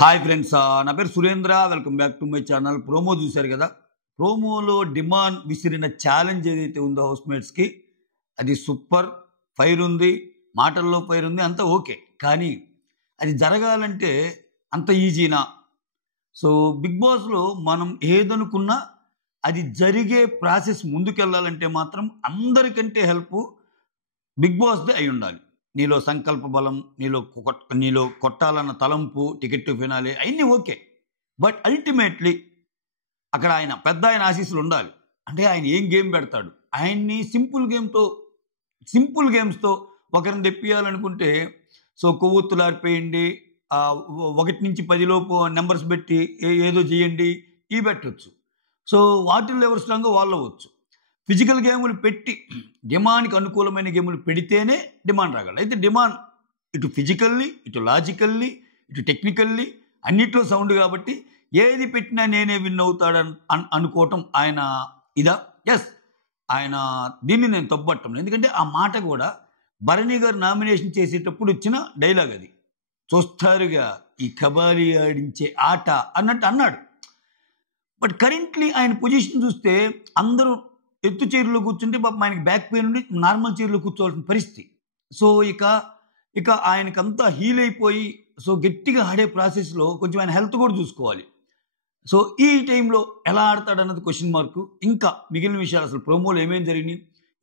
Hi friends, నా పేరు Surendra. Welcome back to my channel. Promo చూశారు కదా. ప్రోమోలో డిమాండ్ విసిరిన ఛాలెంజ్ ఏదైతే ఉందో హౌస్మేట్స్కి, అది సూపర్. ఫైర్ ఉంది, మాటల్లో ఫైర్ ఉంది, అంతా ఓకే. కానీ అది జరగాలంటే అంత ఈజీనా? సో బిగ్ బాస్లో మనం ఏదనుకున్నా అది జరిగే ప్రాసెస్ ముందుకెళ్ళాలంటే మాత్రం అందరికంటే హెల్ప్ బిగ్ బాస్దే అయి ఉండాలి. నీలో సంకల్ప బలం, నీలో కొట్టాలన్న తలంపు, టికెట్ టు ఫినాలే అవన్నీ ఓకే. బట్ అల్టిమేట్లీ అక్కడ పెద్ద ఆయన ఆశీస్సులు ఉండాలి. అంటే ఆయన ఏం గేమ్ పెడతాడు, ఆయన్ని సింపుల్ గేమ్స్తో ఒకరిని తెప్పియాలనుకుంటే, సో కొవ్వొత్తులు ఆర్పేయండి, 1 నుంచి 10 లోపు నెంబర్స్ పెట్టి ఏదో చేయండి, ఇవి పెట్టవచ్చు. సో వాటిల్లో ఎవరు స్ట్రాంగో వాళ్ళు అవ్వచ్చు. ఫిజికల్ గేములు పెట్టి డిమాండ్కి అనుకూలమైన గేములు పెడితేనే డిమాండ్ రాగలడు. అయితే డిమాండ్ ఇటు ఫిజికల్లీ, ఇటు లాజికల్లీ, ఇటు టెక్నికల్లీ అన్నిట్లో సౌండ్ కాబట్టి ఏది పెట్టినా నేనే విన్ అవుతాడని అనుకోవటం ఆయన ఇదా? ఎస్, ఆయన దీన్ని నేను తప్పుపట్టను. ఎందుకంటే ఆ మాట కూడా భరణి గారు నామినేషన్ చేసేటప్పుడు వచ్చిన డైలాగ్ అది. చూస్తారుగా ఈ కబాలి ఆడించే ఆట అన్నట్టు అన్నాడు. బట్ కరెంట్లీ ఆయన పొజిషన్ చూస్తే అందరూ ఎత్తు చైర్లో కూర్చుంటే పాపం ఆయనకి బ్యాక్ పెయిన్ ఉండి నార్మల్ చైర్లో కూర్చోవాల్సిన పరిస్థితి. సో ఇక ఆయనకంతా హీల్ అయిపోయి, సో గట్టిగా ఆడే ప్రాసెస్లో కొంచెం ఆయన హెల్త్ కూడా చూసుకోవాలి. సో ఈ టైంలో ఎలా ఆడతాడన్నది క్వశ్చన్ మార్కు. ఇంకా మిగిలిన విషయాలు, అసలు ప్రోమోలో ఏమేమి జరిగినాయి,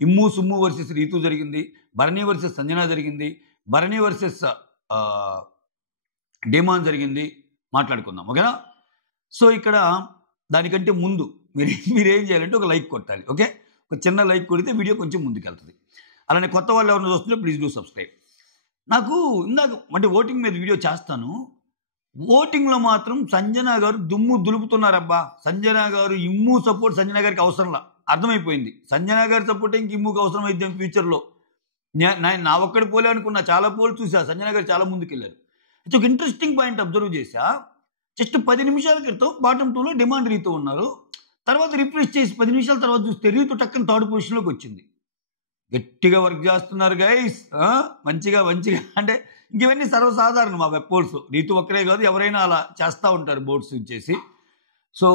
ఇమ్ము సుమ్ము వర్సెస్ రీతు జరిగింది, భరణి వర్సెస్ సంజన జరిగింది, భరణి వర్సెస్ డిమాండ్ జరిగింది, మాట్లాడుకుందాం, ఓకేనా? సో ఇక్కడ దానికంటే ముందు మీరేం చేయాలంటే ఒక లైక్ కొట్టాలి, ఓకే? ఒక చిన్న లైక్ కొడితే వీడియో కొంచెం ముందుకెళ్తుంది. అలానే కొత్త వాళ్ళు ఎవరైనా చూస్తుంటే ప్లీజ్ డూ సబ్స్క్రైబ్. నాకు ఇందాక అంటే ఓటింగ్ మీద వీడియో చేస్తాను. ఓటింగ్లో మాత్రం సంజన గారు దుమ్ము దులుపుతున్నారబ్బా. సంజన గారు ఇమ్ము సపోర్ట్ సంజన గారికి అవసరంలా, అర్థమైపోయింది. సంజన గారి సపోర్ట్ ఇంక ఇమ్ముకి అవసరం అయితే ఫ్యూచర్లో. నా ఒక్కడి పోలే అనుకున్నా, చాలా పోలు చూసా. సంజన గారు చాలా ముందుకెళ్ళారు. అయితే ఒక ఇంట్రెస్టింగ్ పాయింట్ అబ్జర్వ్ చేశా. జస్ట్ 10 నిమిషాల క్రితం బాటమ్ 2లో డిమాండ్ రీతు ఉన్నారు. తర్వాత రిఫ్రెష్ చేసి 10 నిమిషాల తర్వాత చూస్తే రీతు టక్కన 3rd పొజిషన్లోకి వచ్చింది. గట్టిగా వర్క్ చేస్తున్నారు గైస్, మంచిగా అంటే ఇంకవన్నీ సర్వసాధారణం మా వెబ్ పోల్స్. రీతు ఒక్కరే కాదు, ఎవరైనా అలా చేస్తూ ఉంటారు బోర్డ్స్ ఇచ్చేసి. సో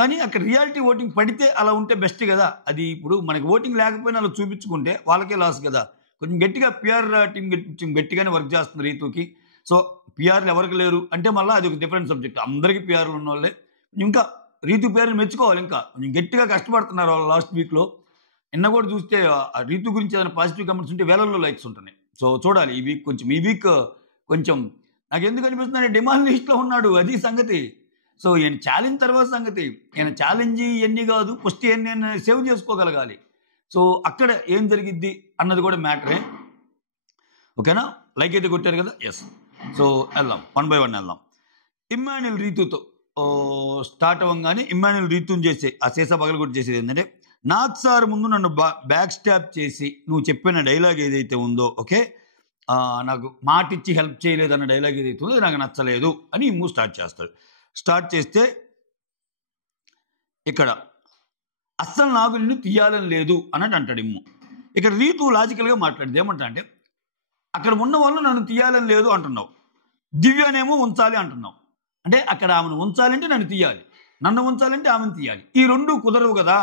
కానీ అక్కడ రియాలిటీ ఓటింగ్ పడితే అలా ఉంటే బెస్ట్ కదా. అది ఇప్పుడు మనకి ఓటింగ్ లేకపోయినా అలా చూపించుకుంటే వాళ్ళకే లాస్ కదా. కొంచెం గట్టిగా పిఆర్ టీం కొంచెం గట్టిగానే వర్క్ చేస్తుంది రీతుకి. సో పిఆర్లు ఎవరికి లేరు అంటే మళ్ళీ అది ఒక డిఫరెంట్ సబ్జెక్ట్. అందరికీ పిఆర్లు ఉన్న వాళ్ళే. ఇంకా రీతు పేరుని మెచ్చుకోవాలి, ఇంకా కొంచెం గట్టిగా కష్టపడుతున్నారు వాళ్ళు లాస్ట్ వీక్లో. నిన్న కూడా చూస్తే రీతు గురించి ఏదైనా పాజిటివ్ కమెంట్స్ ఉంటే వేలల్లో లైక్స్ ఉంటున్నాయి. సో చూడాలి ఈ వీక్ కొంచెం నాకు ఎందుకు అనిపిస్తుంది, డిమాండ్ లిస్ట్లో ఉన్నాడు, అది సంగతి. సో ఈయన ఛాలెంజ్ తర్వాత సంగతి, ఈయన ఛాలెంజ్ ఇవన్నీ కాదు, ఫస్ట్ ఈయన సేవ్ చేసుకోగలగాలి. సో అక్కడ ఏం జరిగిద్ది అన్నది కూడా మ్యాటరే, ఓకేనా? లైక్ అయితే కొట్టారు కదా, ఎస్. సో వెళ్దాం, 1 by 1 వెళ్దాం. ఇమ్మాన్యుల్ రీతుతో స్టార్ట్ అవ్వగానే ఇమ్మాన్యుల్ రీతుని చేసే ఆ సీసా పగలు కూడా చేసేది ఏంటంటే, నాథ్ సార్ ముందు నన్ను బ్యాక్ స్టాప్ చేసి నువ్వు చెప్పిన డైలాగ్ ఏదైతే ఉందో, ఓకే, నాకు మాట ఇచ్చి హెల్ప్ చేయలేదన్న డైలాగ్ ఏదైతే ఉందో నాకు నచ్చలేదు అని ఇమ్ము స్టార్ట్ చేస్తాడు. స్టార్ట్ చేస్తే ఇక్కడ అస్సలు నాకు నిన్ను తీయాలని లేదు అన్నట్టు అంటాడు ఇమ్ము. ఇక్కడ రీతు లాజికల్గా మాట్లాడింది ఏమంటా అంటే, అక్కడ ఉన్న వాళ్ళు నన్ను తీయాలని లేదు అంటున్నావు, దివ్యనేమో ఉంచాలి అంటున్నావు. అంటే అక్కడ ఆమెను ఉంచాలంటే నన్ను తీయాలి, నన్ను ఉంచాలంటే ఆమెను తీయాలి. ఈ రెండు కుదరవు కదా.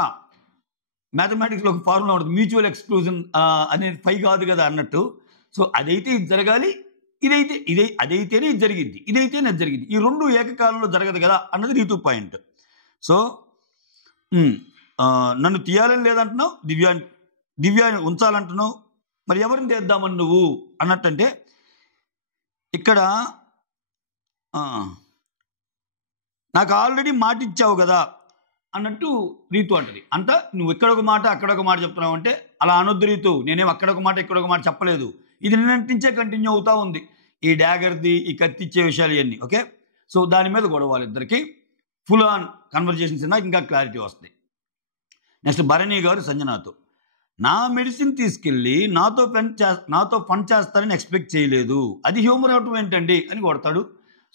మ్యాథమెటిక్స్లో ఒక ఫార్ములా ఉంటుంది, మ్యూచువల్ ఎక్స్క్లూజన్ అనేది 5 కాదు కదా అన్నట్టు. సో అదైతే ఇది జరగాలి, అదైతేనే ఇది జరిగింది, ఇదైతేనే అది జరిగింది. ఈ రెండు ఏకకాలంలో జరగదు కదా అన్నది రీతు పాయింట్. సో నన్ను తీయాలని లేదంటున్నావు, దివ్యాన్ని ఉంచాలంటున్నావు, మరి ఎవరిని తెద్దామని నువ్వు అన్నట్టంటే ఇక్కడ నాకు ఆల్రెడీ మాట ఇచ్చావు కదా అన్నట్టు రీతు అంటది. అంతా నువ్వు ఇక్కడొక మాట అక్కడొక మాట చెప్తున్నావు అంటే అలా అనొద్దు రీతు, నేనేం అక్కడొక మాట ఇక్కడొక మాట చెప్పలేదు. ఇది నిన్నటించే కంటిన్యూ అవుతూ ఉంది, ఈ డాగర్ది, ఈ కత్తిచ్చే విషయాలు ఇవన్నీ, ఓకే? సో దాని మీద గొడవ వాళ్ళిద్దరికి ఫుల్ ఆన్ కన్వర్జేషన్స్ ఇంకా క్లారిటీ వస్తాయి. నెక్స్ట్ భరణి గారు సంజనాతో, నా మెడిసిన్ తీసుకెళ్ళి నాతో ఫన్ చేస్తారని ఎక్స్పెక్ట్ చేయలేదు, అది హ్యూమర్ అవటం ఏంటండి అని కొడతాడు.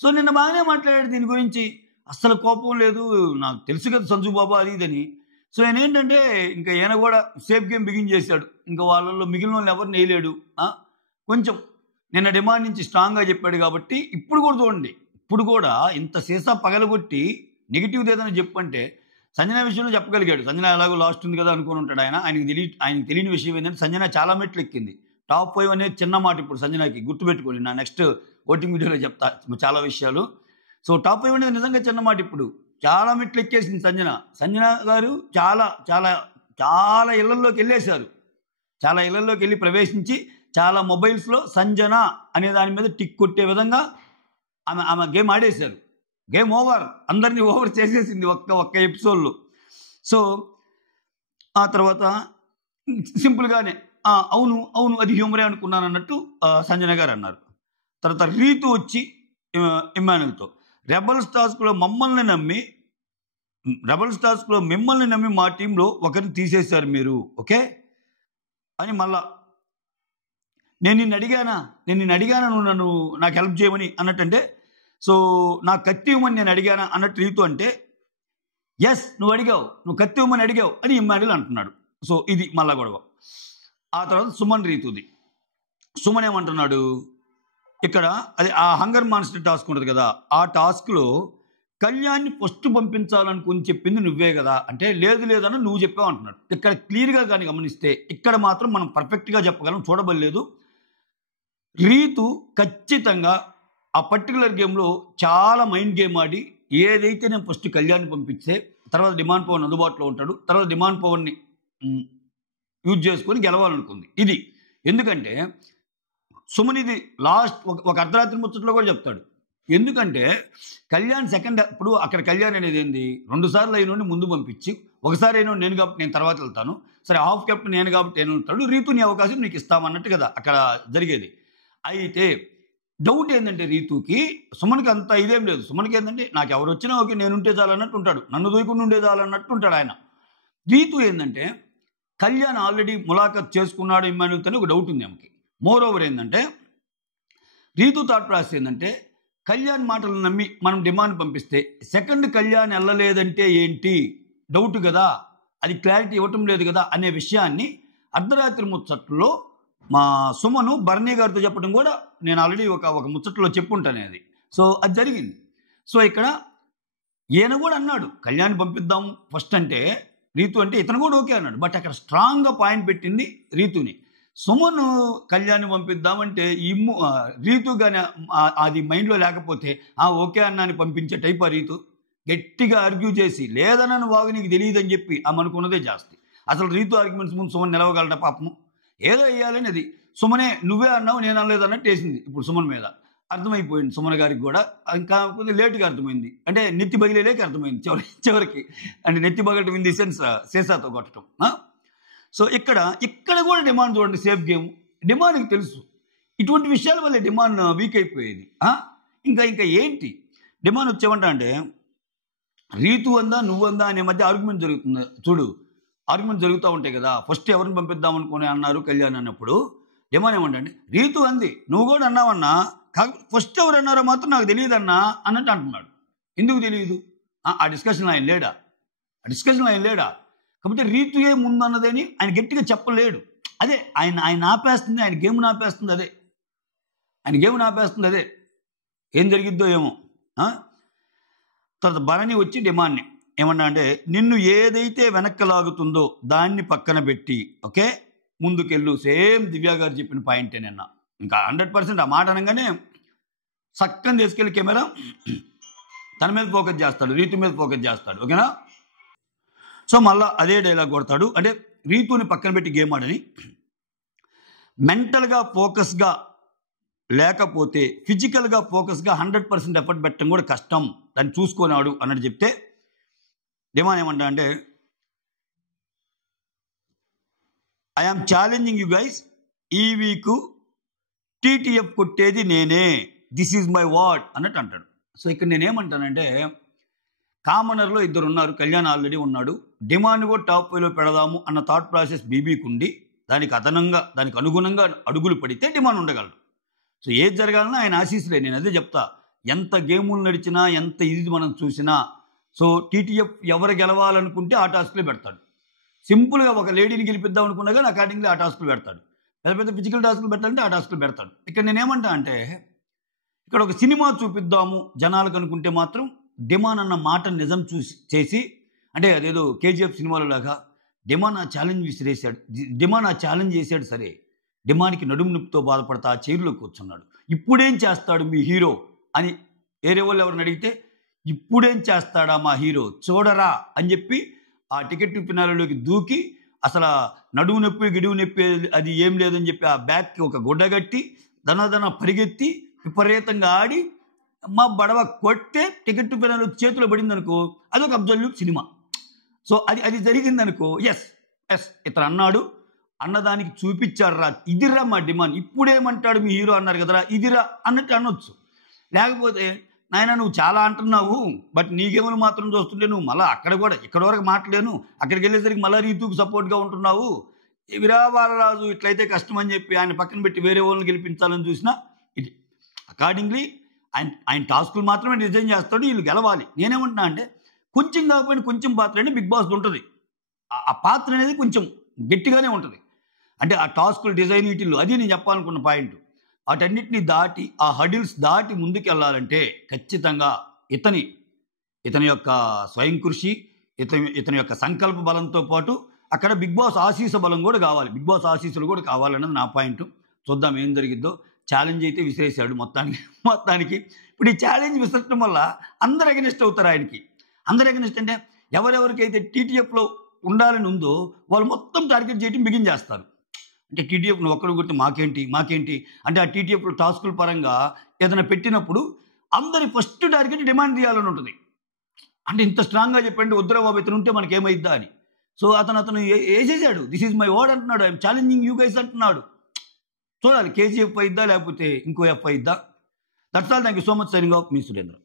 సో నిన్న బాగానే మాట్లాడాడు దీని గురించి, అస్సలు కోపం లేదు, నాకు తెలుసు కదా సంజు బాబా అది ఇదని. సో ఆయన ఏంటంటే ఇంకా ఈయన కూడా సేఫ్ గేమ్ బిగిన్ చేశాడు. ఇంకా వాళ్ళల్లో మిగిలిన వాళ్ళు ఎవరిని వేయలేడు. కొంచెం నిన్న డిమాండ్ నుంచి స్ట్రాంగ్గా చెప్పాడు కాబట్టి ఇప్పుడు కూడా చూడండి, ఇప్పుడు కూడా ఇంత సీసా పగలగొట్టి నెగిటివ్ది ఏదైనా చెప్పంటే సంజన విషయంలో చెప్పగలిగాడు. సంజన ఎలాగో లాస్ట్ ఉంది కదా అనుకుని ఉంటాడు ఆయన. ఆయనకి తెలియని విషయం ఏంటంటే సంజన చాలా మెట్లు ఎక్కింది. టాప్ 5 అనేది చిన్న మాట ఇప్పుడు సంజనకి, గుర్తుపెట్టుకోండి. నా నెక్స్ట్ ఓటింగ్ వీడియోలో చెప్తా చాలా విషయాలు. సో టాప్ 5 అనేది నిజంగా చిన్న మాట. ఇప్పుడు చాలా మెట్లు ఎక్కేసింది సంజన. సంజన గారు చాలా చాలా చాలా ఇళ్లలోకి వెళ్ళేశారు. చాలా ఇళ్లలోకి వెళ్ళి ప్రవేశించి చాలా మొబైల్స్లో సంజన అనే దాని మీద టిక్ కొట్టే విధంగా ఆమె గేమ్ ఆడేశారు. గేమ్ ఓవర్, అందరినీ ఓవర్ చేసేసింది ఒక్క ఎపిసోడ్లో. సో ఆ తర్వాత సింపుల్గానే అవును అవును అది హ్యూమరే అనుకున్నాను అన్నట్టు సంజన గారు అన్నారు. తర్వాత రీతు వచ్చి ఇమ్మాన్యుల్తో రెబల్స్ టాస్క్లో మిమ్మల్ని నమ్మి మా టీంలో ఒకరిని తీసేశారు మీరు, ఓకే అని మళ్ళా నేను నిన్ను అడిగానా నువ్వు నాకు హెల్ప్ చేయమని అన్నట్టంటే, సో నాకు కత్తి ఇవ్వమని నేను అడిగానా అన్నట్టు రీతు అంటే, ఎస్ నువ్వు కత్తి ఇవ్వమని అడిగావు అని ఇమ్మాన్యుల్ అంటున్నాడు. సో ఇది మళ్ళా గొడవ. ఆ తర్వాత సుమన్ రీతుది. సుమన్ ఏమంటున్నాడు ఇక్కడ, అది ఆ హంగర్ మాన్స్టర్ టాస్క్ ఉంటుంది కదా, ఆ టాస్క్లో కళ్యాణ్ని ఫస్ట్ పంపించాలనుకుని చెప్పింది నువ్వే కదా అంటే, లేదన్న నువ్వు చెప్పావు అంటున్నాడు. ఇక్కడ క్లియర్గా కానీ గమనిస్తే ఇక్కడ మాత్రం మనం పర్ఫెక్ట్గా చెప్పగలం, చూడబడలేదు. రీతు ఖచ్చితంగా ఆ పర్టికులర్ గేమ్లో చాలా మైండ్ గేమ్ ఆడి, ఏదైతే నేను ఫస్ట్ కళ్యాణ్ని పంపిస్తే తర్వాత డిమాండ్ పవన్ అందుబాటులో ఉంటాడు, తర్వాత డిమాండ్ పవన్ని యూజ్ చేసుకొని గెలవాలనుకుంది. ఇది ఎందుకంటే సుమన్ ఇది లాస్ట్ ఒక అర్ధరాత్రి ముచ్చట్లో కూడా చెప్తాడు. ఎందుకంటే కళ్యాణ్ సెకండ్, ఇప్పుడు అక్కడ కళ్యాణ్ అనేది ఏంది, 2 సార్లు అయినోడిని ముందు పంపించి, ఒకసారి అయినోడు నేను కాబట్టి నేను తర్వాత వెళ్తాను, సరే హాఫ్ కెప్టెన్ నేను కాబట్టి నేను వెళ్తాడు, రీతుని అవకాశం నీకు ఇస్తామన్నట్టు కదా అక్కడ జరిగేది. అయితే డౌట్ ఏంటంటే రీతుకి, సుమన్కి అంత ఇదేం లేదు. సుమన్కి ఏంటంటే నాకు ఎవరు వచ్చినా ఓకే, నేనుంటే చాలన్నట్టు ఉంటాడు, నన్ను దూయకుండా ఉండే చాలన్నట్టు ఉంటాడు ఆయన. రీతు ఏంటంటే కళ్యాణ్ ఆల్రెడీ ములాఖత్ చేసుకున్నాడు ఇమ్మాన్యుల్తో ఒక డౌట్ ఉంది ఆమెకి. మోర్ ఓవర్ ఏంటంటే రీతు థాట్ ప్రాసెస్ ఏంటంటే, కళ్యాణ్ మాటలు నమ్మి మనం డిమాండ్ పంపిస్తే సెకండ్ కళ్యాణ్ వెళ్ళలేదంటే ఏంటి డౌట్ కదా, అది క్లారిటీ ఇవ్వటం లేదు కదా అనే విషయాన్ని అర్ధరాత్రి ముచ్చట్లో మా సుమను బర్నీ గారితో చెప్పడం కూడా నేను ఆల్రెడీ ఒక ముచ్చట్లో చెప్పుంటాను అది. సో అది జరిగింది. సో ఇక్కడ ఈయన కూడా అన్నాడు కళ్యాణ్ పంపిద్దాం ఫస్ట్ అంటే, రీతు అంటే ఇతను కూడా ఓకే అన్నాడు. బట్ అక్కడ స్ట్రాంగ్గా పాయింట్ పెట్టింది రీతుని. సుమను కళ్యాణ్ పంపిద్దామంటే రీతు కానీ అది మైండ్లో లేకపోతే ఓకే అన్నాని పంపించే టైప్ ఆ రీతు గట్టిగా ఆర్గ్యూ చేసి, లేదన్న వాగు నీకు తెలియదు అని చెప్పి అనుకున్నదే జాస్తి. అసలు రీతు ఆర్గ్యుమెంట్స్ ముందు సుమన్ నిలవగలట పాపము, ఏదో వేయాలని అది సుమనే నువ్వే అన్నావు నేను అనలేదు అన్నట్టు వేసింది ఇప్పుడు సుమన్ మీద. అర్థమైపోయింది సుమన్ గారికి కూడా, ఇంకా కొంచెం లేటుగా అర్థమైంది, అంటే నెత్తి బగిలేలేక అర్థమైంది చివరికి. అంటే నెత్తి బగలటం ఇన్ ది సెన్స్ సీసాతో కొట్టడం. సో ఇక్కడ కూడా డిమాండ్ చూడండి, సేఫ్ గేమ్. డిమాండ్కి తెలుసు ఇటువంటి విషయాల వల్ల డిమాండ్ వీక్ అయిపోయేది. ఇంకా ఏంటి డిమాండ్ వచ్చేమంటా అంటే, రీతు అందా నువ్వందా అనే మధ్య ఆర్గ్యుమెంట్ జరుగుతుంది చూడు. ఆర్గ్యుమెంట్ జరుగుతూ ఉంటాయి కదా, ఫస్ట్ ఎవరిని పంపిద్దాం అనుకుని అన్నారు కళ్యాణ్ అన్నప్పుడు డిమాండ్ ఏమంటే, రీతు అంది నువ్వు కూడా అన్నావన్నా, కాకపోతే ఫస్ట్ ఎవరు అన్నారో మాత్రం నాకు తెలియదన్నా అన్నట్టు అంటున్నాడు. ఎందుకు తెలియదు? ఆ డిస్కషన్లో ఆయన లేడా? కాబట్టి రీతుయే ముందు అన్నదని ఆయన గట్టిగా చెప్పలేడు. అదే ఆయన ఆపేస్తుంది, ఆయన గేమ్ను ఆపేస్తుంది అదే. ఏం జరిగిద్దో ఏమో. తర్వాత భరణి వచ్చి డిమాండ్ని ఏమన్నా అంటే, నిన్ను ఏదైతే వెనక్కి లాగుతుందో దాన్ని పక్కన పెట్టి ఓకే ముందుకెళ్ళు. సేమ్ దివ్య గారు చెప్పిన పాయింటే నిన్న. ఇంకా 100% ఆ మాట అనగానే చక్కని తీసుకెళ్ళి కెమెరా తన మీద ఫోకస్ చేస్తాడు, రీతు మీద ఫోకస్ చేస్తాడు, ఓకేనా. సో మళ్ళీ అదే డైలాగ్ కొడతాడు, అంటే రీతుని పక్కన పెట్టి గేమ్ ఆడని, మెంటల్గా ఫోకస్గా లేకపోతే ఫిజికల్గా ఫోకస్గా 100% ఎఫర్ట్ పెట్టడం కూడా కష్టం, దాన్ని చూసుకున్నాడు అన్నట్టు చెప్తే డిమాండ్ ఏమంటా అంటే, ఐఆమ్ ఛాలెంజింగ్ యూ గైస్, ఈ వీకు టీటీఎఫ్ కొట్టేది నేనే, దిస్ ఈజ్ మై వార్డ్ అన్నట్టు అంటాడు. సో ఇక్కడ నేనేమంటానంటే, కామనర్లో 2 ఉన్నారు, కళ్యాణ్ ఆల్రెడీ ఉన్నాడు, డిమాండ్ కూడా టాప్ 5లో పెడదాము అన్న థాట్ ప్రాసెస్ బీబీకి ఉండి దానికి అనుగుణంగా అడుగులు పడితే డిమాండ్ ఉండగలడు. సో ఏది జరగాలన్నా ఆయన ఆశీస్సులే. నేను అదే చెప్తా, ఎంత గేములు నడిచినా ఎంత ఇది మనం చూసినా, సో టీటీఎఫ్ ఎవరు గెలవాలనుకుంటే ఆ టాస్క్లో పెడతాడు. సింపుల్గా ఒక లేడీని గెలిపిద్దాం అనుకున్నా కానీ అకార్డింగ్లీ ఆ టాస్క్లో పెడతాడు. పెద్ద పెద్ద ఫిజికల్ టాస్కులు పెట్టాలంటే ఆ టాస్కులు పెడతాడు. ఇక్కడ నేనేమంటా అంటే ఇక్కడ ఒక సినిమా చూపిద్దాము జనాలకు అనుకుంటే మాత్రం డిమాన్ అన్న మాట నిజం చేసి అంటే అదేదో కేజీఎఫ్ సినిమాలో లాగా డిమాన్ ఆ ఛాలెంజ్ విసిరేశాడు, డిమాన్ ఆ ఛాలెంజ్ చేశాడు. సరే, డిమాన్కి నడుము నొప్పితో బాధపడతా ఆ చైర్లో కూర్చున్నాడు. ఇప్పుడేం చేస్తాడు మీ హీరో అని వేరే వాళ్ళు ఎవరిని అడిగితే ఇప్పుడేం చేస్తాడా మా హీరో చూడరా అని చెప్పి ఆ టికెట్ ఫినాలేలోకి దూకి అసలు నడుము నొప్పి గిడువు నొప్పి అది ఏం లేదని చెప్పి ఆ బ్యాగ్కి ఒక గుడ్డ కట్టి దనదన పరిగెత్తి విపరీతంగా ఆడి మా బడవ కొట్టే టికెట్ ఫినాలు చేతిలో పడింది అనుకో, అదొక అబ్జల్యూట్ సినిమా. సో అది జరిగిందనుకో, ఎస్ ఇతను అన్నాడు, అన్నదానికి చూపించాడు రా, ఇదిరా మా డిమాండ్, ఇప్పుడేమంటాడు మీ హీరో అన్నారు కదరా ఇదిరా అన్నట్టు అనొచ్చు. లేకపోతే నాయన నువ్వు చాలా అంటున్నావు, బట్ నీకేమని మాత్రం చూస్తుంటే నువ్వు మళ్ళీ అక్కడ కూడా ఇక్కడ వరకు మాట్లాడాను, అక్కడికి వెళ్ళేసరికి మళ్ళీ రీతుకు సపోర్ట్గా ఉంటున్నావు, విరాబాలరాజు ఇట్లయితే కష్టం అని చెప్పి ఆయన పక్కన పెట్టి వేరే వాళ్ళని గెలిపించాలని చూసినా ఇది అకార్డింగ్లీ ఆయన టాస్కులు మాత్రమే డిజైన్ చేస్తాడు, వీళ్ళు గెలవాలి. నేనేమంటున్నా అంటే కొంచెం కాకపోయినా కొంచెం పాత్ర అంటే బిగ్ బాస్ ఉంటుంది, ఆ పాత్ర అనేది కొంచెం గట్టిగానే ఉంటుంది. అంటే ఆ టాస్కులు డిజైన్ వీటిల్లో అది నేను చెప్పాలనుకున్న పాయింట్. వాటన్నిటిని దాటి ఆ హడిల్స్ దాటి ముందుకు వెళ్ళాలంటే ఖచ్చితంగా ఇతని యొక్క స్వయం కృషి, ఇతని యొక్క సంకల్ప బలంతో పాటు అక్కడ బిగ్ బాస్ ఆశీస్సు బలం కూడా కావాలి, బిగ్ బాస్ ఆశీస్సులు కూడా కావాలన్నది నా పాయింట్. చూద్దాం ఏం జరిగిద్దో. ఛాలెంజ్ అయితే విసిరేశాడు మొత్తానికి. ఇప్పుడు ఈ ఛాలెంజ్ విసరటం వల్ల అందరు ఎగనెస్ట్ అవుతారు ఆయనకి. అందరు ఎగనెస్ట్ అంటే ఎవరెవరికైతే టీటీఎఫ్లో ఉండాలని ఉందో వాళ్ళు మొత్తం టార్గెట్ చేయడం బిగిన్ చేస్తారు. అంటే టీటీఎఫ్ నువ్వు ఒక్కడు గుర్తు మాకేంటి అంటే ఆ టీటీఎఫ్లో టాస్కుల పరంగా ఏదైనా పెట్టినప్పుడు అందరి ఫస్ట్ టార్గెట్ డిమాండ్ చేయాలని ఉంటుంది. అంటే ఇంత స్ట్రాంగ్గా చెప్పండి వద్దురా బాబు ఇతను ఉంటే మనకేమైద్దా అని. సో అతను వేసేసాడు, దిస్ ఈజ్ మై వర్డ్ అంటున్నాడు, ఐఎమ్ ఛాలెంజింగ్ యూ గైస్ అంటున్నాడు. చూడాలి కేజీఎఫ్ అయిద్దా లేకపోతే ఇంకో ఎఫ్ అయిద్దా. That's all. Thank you so much. Signing off మీ సురేంద్ర.